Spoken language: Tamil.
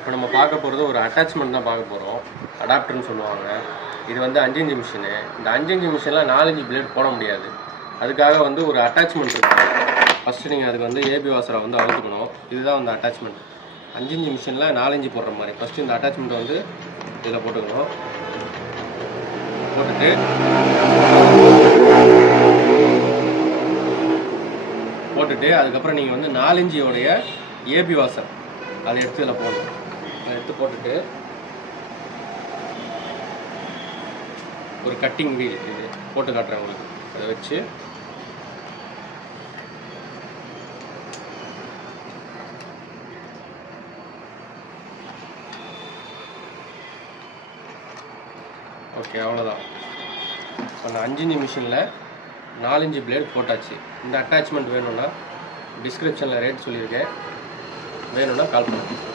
இப்போ நம்ம பார்க்க போகிறது ஒரு அட்டாச்மெண்ட் தான் பார்க்க போகிறோம். அடாப்டர்னு சொல்லுவாங்க. இது வந்து 5 இன்ச் மிஷினு. இந்த 5 இன்ச் மிஷினில் 4 இன்ச் பிளேட் போட முடியாது. அதுக்காக வந்து ஒரு அட்டாச்மெண்ட் இருக்குது. ஃபஸ்ட்டு நீங்கள் அதுக்கு வந்து ஏபி வாசரை வந்து அழுத்துக்கணும். இதுதான் வந்து அட்டாச்மெண்ட். 5 இன்ச் மிஷினில் 4 இன்ச் போடுற மாதிரி. ஃபஸ்ட்டு இந்த அட்டாச்மெண்ட்டை வந்து இதில் போட்டுக்கணும். போட்டுட்டு அதுக்கப்புறம் நீங்கள் வந்து 4 இன்ச்சியோடைய ஏபி வாசர் அதை எடுத்து இதில் போடணும். அதை எடுத்து போட்டுட்டு ஒரு கட்டிங் வீல் இது போட்டு காட்டுறேன் உங்களுக்கு. அதை வச்சு ஓகே, அவ்வளோதான். அந்த 5 இன்ச் மிஷினில் 4 இன்ச் பிளேட் போட்டாச்சு. இந்த அட்டாச்மெண்ட் வேணும்னா டிஸ்கிரிப்ஷனில் ரேட் சொல்லியிருக்கேன், வேணும்னா கால் பண்ணுங்கள்.